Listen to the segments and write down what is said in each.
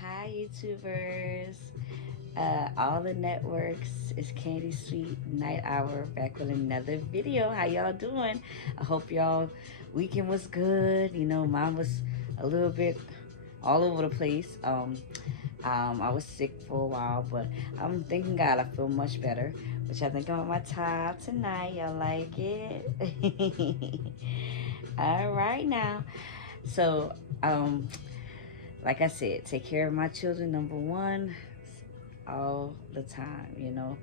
Hi YouTubers. All the networks. It's Candy Sweet Night Hour back with another video. How y'all doing? I hope y'all weekend was good. Mine was a little bit all over the place. I was sick for a while, but I'm thanking God I feel much better. Which I think I'm on my top tonight. Y'all like it? All right now. So, um, like I said, take care of my children, number one, all the time.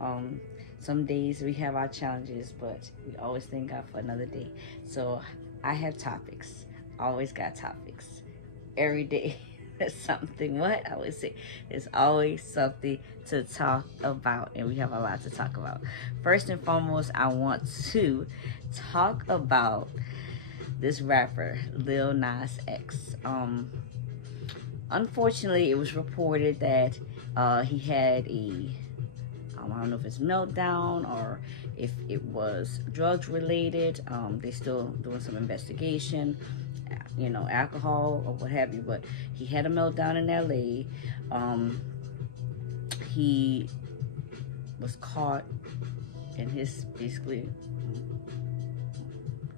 Um, some days we have our challenges, but we always thank God for another day. So I have topics. Always got topics. Every day there's something. What I always say, there's always something to talk about, and we have a lot to talk about. First and foremost, I want to talk about this rapper, Lil Nas X. Unfortunately, it was reported that he had I don't know if it's meltdown or if it was drugs related. They still doing some investigation, alcohol or what have you. But he had a meltdown in L.A. He was caught in his basically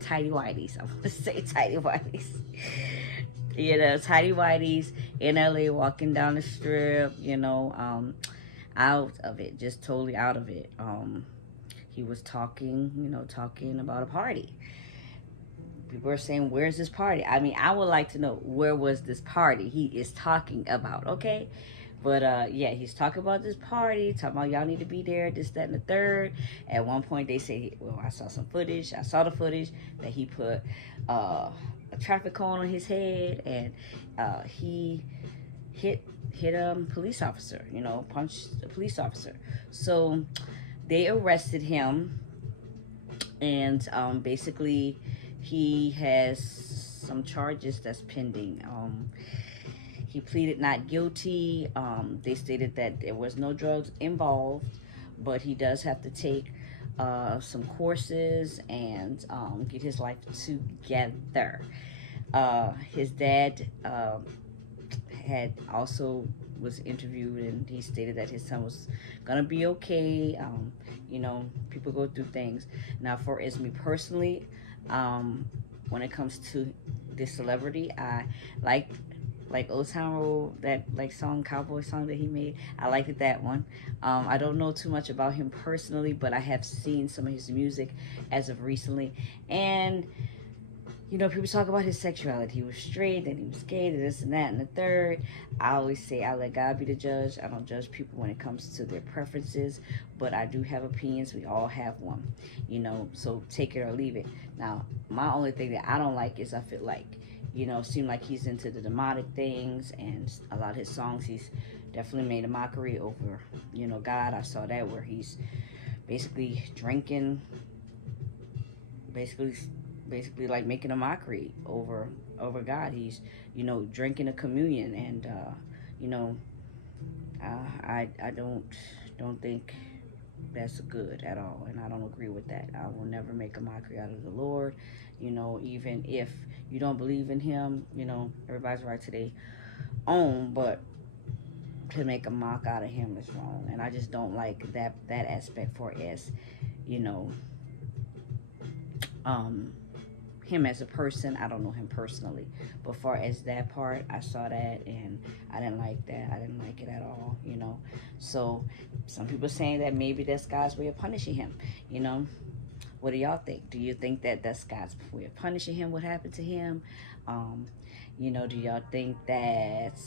tidy whities. I want to say tidy whities. Tidy whities in LA, walking down the strip, out of it, just totally out of it. He was talking about a party. People are saying, where's this party? I mean, I would like to know, where was this party he is talking about, okay? But yeah, he's talking about this party, talking about y'all need to be there, this, that, and the third. At one point, they say, well, I saw some footage. I saw the footage that he put a traffic cone on his head, and he hit a police officer. Punched a police officer. So they arrested him, and basically, he has some charges that's pending. He pleaded not guilty. They stated that there was no drugs involved, but he does have to take some courses and get his life together. His dad had also was interviewed, and he stated that his son was gonna be okay. People go through things. Now, for as me personally, when it comes to this celebrity, I like Old Town Road, that like song, cowboy song that he made. I liked that one. I don't know too much about him personally, but I have seen some of his music as of recently, and people talk about his sexuality. He was straight, then he was gay, and this and that and the third. I always say I let God be the judge. I don't judge people when it comes to their preferences, but I do have opinions. We all have one. So take it or leave it. Now, my only thing that I don't like is I feel like, seem like he's into the demonic things, and a lot of his songs he's definitely made a mockery over, God. I saw that where he's basically drinking, basically basically like making a mockery over God. He's drinking a communion, and you know I don't think that's good at all, and I don't agree with that. I will never make a mockery out of the Lord. Even if you don't believe in Him, everybody's right to their own, but to make a mock out of Him is wrong, and I just don't like that aspect for as you know um him as a person. I don't know him personally, but far as that part, I saw that and I didn't like that. I didn't like it at all. So some people saying that maybe that's God's way of punishing him. You know, what do y'all think? Do you think that that's God's way of punishing him? What happened to him? Um, do y'all think that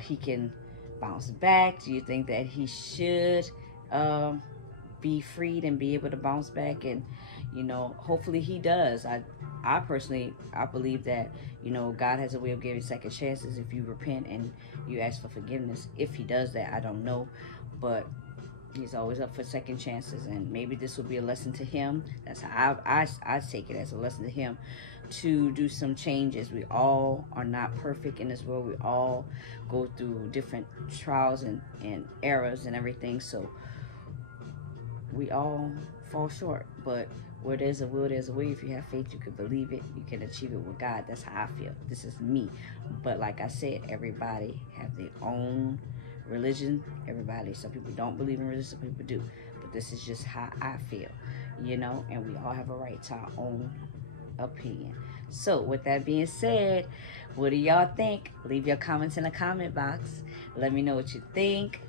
he can bounce back? Do you think that he should um, be freed and be able to bounce back? And hopefully he does. I personally, I believe that God has a way of giving second chances if you repent and you ask for forgiveness. If he does that, I don't know, but he's always up for second chances, and maybe this will be a lesson to him. That's how I take it, as a lesson to him to do some changes. We all are not perfect in this world. We all go through different trials and errors and everything. So we all fall short. But where there's a will, there's a way. If you have faith, you can believe it. You can achieve it with God. That's how I feel. This is me. But like I said, everybody have their own religion. Everybody, some people don't believe in religion, some people do. But this is just how I feel, and we all have a right to our own opinion. So, with that being said, what do y'all think? Leave your comments in the comment box. Let me know what you think.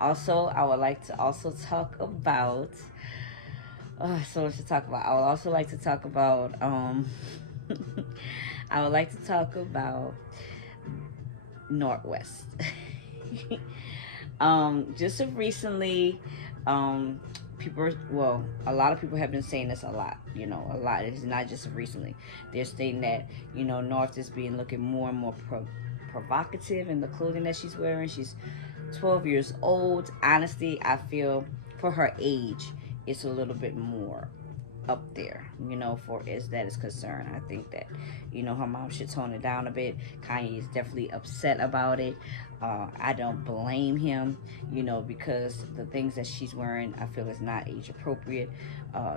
Also, I would like to also talk about. Oh, so much to talk about. I would also like to talk about. I would like to talk about Northwest. Just recently, people, well, a lot of people have been saying this a lot, a lot. It's not just recently. They're saying that, North is looking more and more provocative in the clothing that she's wearing. She's 12 years old. Honestly, I feel for her age, it's a little bit more up there, for as that is concerned. I think that, her mom should tone it down a bit. Kanye is definitely upset about it. I don't blame him, because the things that she's wearing, I feel is not age appropriate.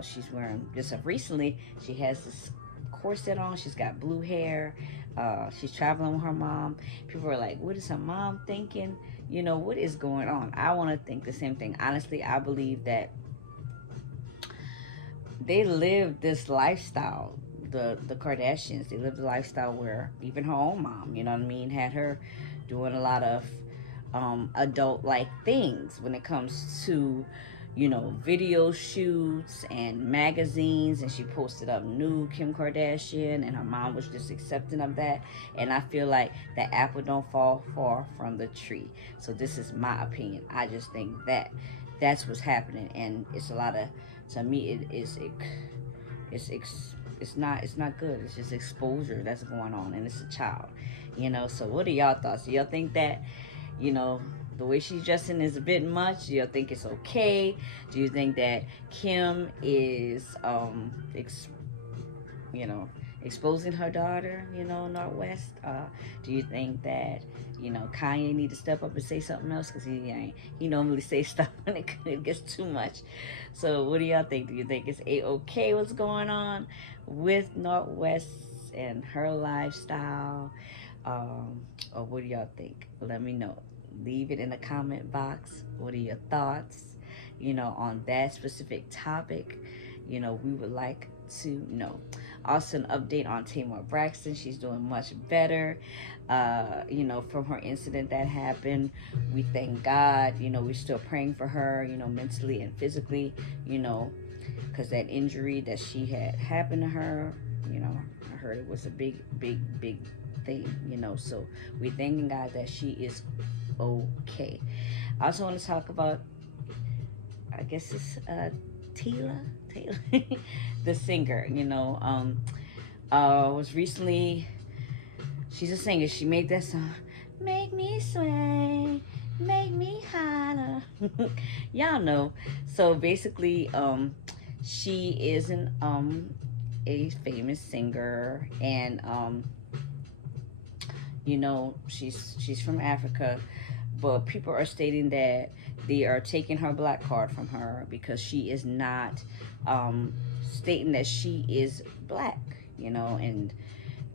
She's wearing, just recently, she has this corset on. She's got blue hair. She's traveling with her mom. People are like, what is her mom thinking? What is going on? I want to think the same thing. Honestly, I believe that they live this lifestyle. The Kardashians, they live the lifestyle where even her own mom, had her doing a lot of adult like things when it comes to video shoots and magazines, and she posted up new Kim Kardashian, and her mom was just accepting of that. And I feel like the apple don't fall far from the tree. So this is my opinion. I just think that that's what's happening, and it's a lot of, to me, it's not good. It's just exposure that's going on, and it's a child, So what are y'all thoughts? Do y'all think that, the way she's dressing is a bit much? Do y'all think it's okay? Do you think that Kim is, exposing her daughter, Northwest? Do you think that, Kanye need to step up and say something else? Because he normally say stuff when it gets too much. So what do y'all think? Do you think it's A-okay what's going on with Northwest and her lifestyle? Or what do y'all think? Let me know. Leave it in the comment box. What are your thoughts, on that specific topic? We would like to know. Also, an update on Tamar Braxton. She's doing much better, from her incident that happened. We thank God. We're still praying for her, mentally and physically, because that injury that she had happened to her, I heard it was a big, big, big thing, So we thanking God that she is okay. I also want to talk about, I guess it's Tyla, the singer. Was recently, she's a singer. She made that song, "Make Me Sway, Make Me Holler." Y'all know. So basically, she is a famous singer, and she's from Africa, but people are stating that they are taking her black card from her because she is not stating that she is black, and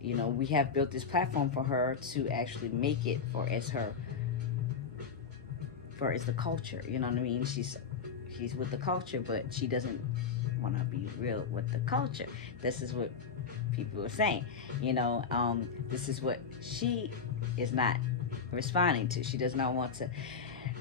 we have built this platform for her to actually make it for the culture. You know what I mean? She's with the culture, but she doesn't want to be real with the culture. This is what people are saying. This is what she is not responding to. She does not want to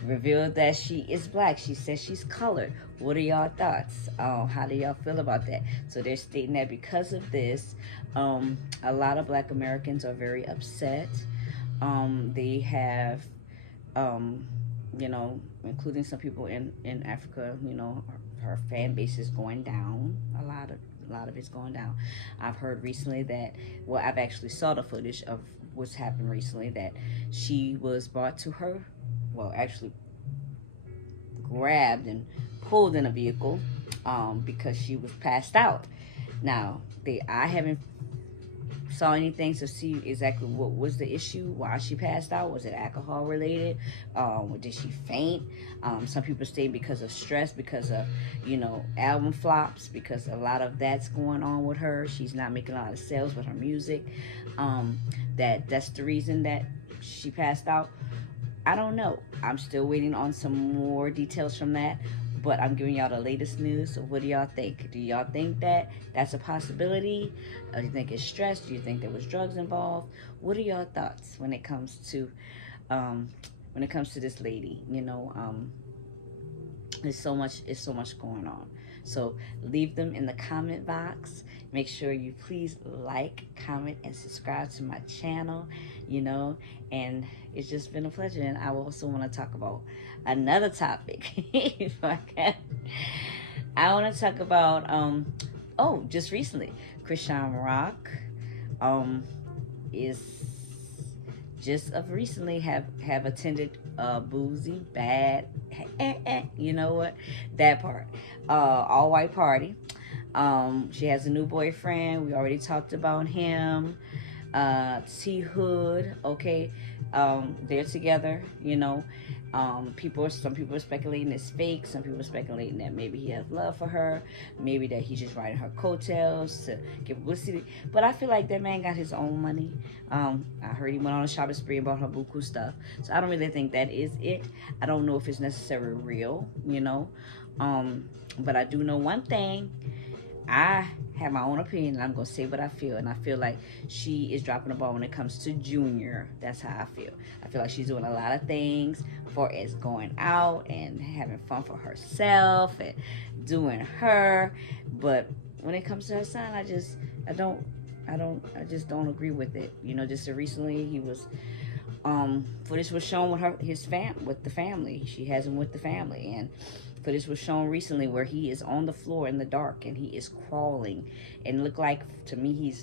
reveal that she is black. She says she's colored. What are y'all thoughts? How do y'all feel about that? So they're stating that because of this, a lot of black Americans are very upset. They have, including some people in Africa, her fan base is going down. A lot of it's going down. I've heard recently that, well, I've actually saw the footage of what's happened recently, that she was brought to her, well, actually grabbed and pulled in a vehicle because she was passed out. Now, I haven't saw anything to see exactly what was the issue, why she passed out. Was it alcohol related? Did she faint? Some people say because of stress, because of, album flops, because a lot of that's going on with her. She's not making a lot of sales with her music. That's the reason that she passed out. I don't know. I'm still waiting on some more details from that. But I'm giving y'all the latest news. So what do y'all think? Do y'all think that that's a possibility? Do you think it's stress? Do you think there was drugs involved? What are y'all thoughts um, when it comes to this lady? There's so much going on. So leave them in the comment box. Make sure you please like, comment, and subscribe to my channel. And it's just been a pleasure. And I also want to talk about another topic. If I can. I want to talk about just recently, Chrisean Rock is just of recently have attended a boozy bad you know what, that part, all white party. She has a new boyfriend. We already talked about him. T Hood, okay. They're together, some people are speculating it's fake. Some people are speculating that maybe he has love for her, maybe that he's just riding her coattails to get publicity. But I feel like that man got his own money. I heard he went on a shopping spree and bought her buku stuff, so I don't really think that is it. I don't know if it's necessarily real, but I do know one thing. I have my own opinion, and I'm going to say what I feel. And I feel like she is dropping the ball when it comes to Junior. That's how I feel. I feel like she's doing a lot of things for as going out and having fun for herself and doing her. But when it comes to her son, I just don't agree with it. Just recently he was footage was shown with the family. She has him with the family, and footage was shown recently where he is on the floor in the dark and he is crawling, and looked like to me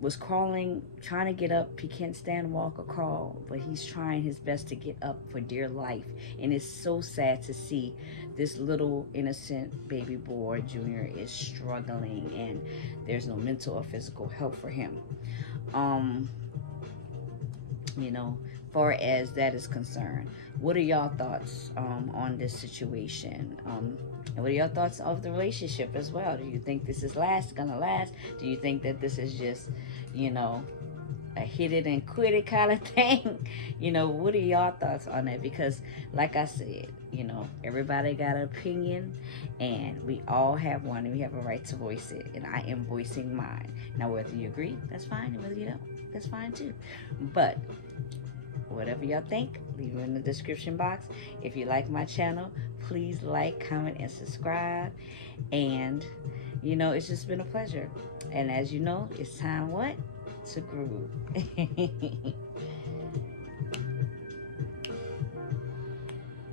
was crawling, trying to get up. He can't stand, walk, or crawl, but he's trying his best to get up for dear life. And it's so sad to see this little innocent baby boy Junior is struggling, and there's no mental or physical help for him. Far as that is concerned, what are y'all thoughts on this situation? And what are your thoughts of the relationship as well? Do you think this is gonna last? Do you think that this is just, a hit it and quit it kind of thing? What are y'all thoughts on that? Because like I said, everybody got an opinion, and we all have one, and we have a right to voice it, and I am voicing mine. Now, whether you agree, that's fine, and whether you don't, that's fine too. But whatever y'all think, leave it in the description box. If you like my channel, please like, comment, and subscribe. And it's just been a pleasure. And as you know, it's time what? To groove.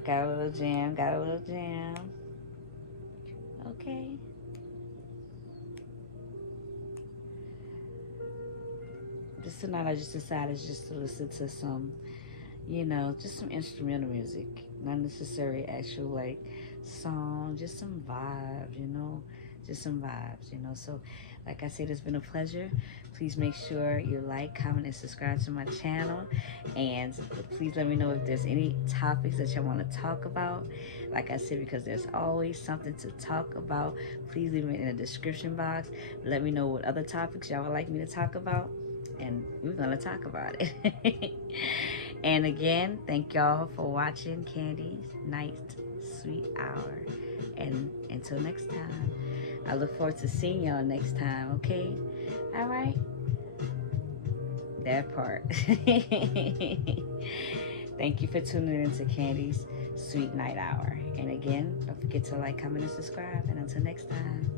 Got a little jam. Okay. This tonight I just decided just to listen to some, just some instrumental music. Not necessarily actual song, just some vibes, just some vibes. So like I said, it's been a pleasure. Please make sure you like, comment, and subscribe to my channel. And please let me know if there's any topics that y'all want to talk about. Like I said, because there's always something to talk about. Please leave it in the description box. Let me know what other topics y'all would like me to talk about, and we're gonna talk about it. And again, thank y'all for watching Candy's Night Sweet Hour. And until next time, I look forward to seeing y'all next time, okay? All right? That part. Thank you for tuning in to Candy's Sweet Night Hour. And again, don't forget to like, comment, and subscribe. And until next time.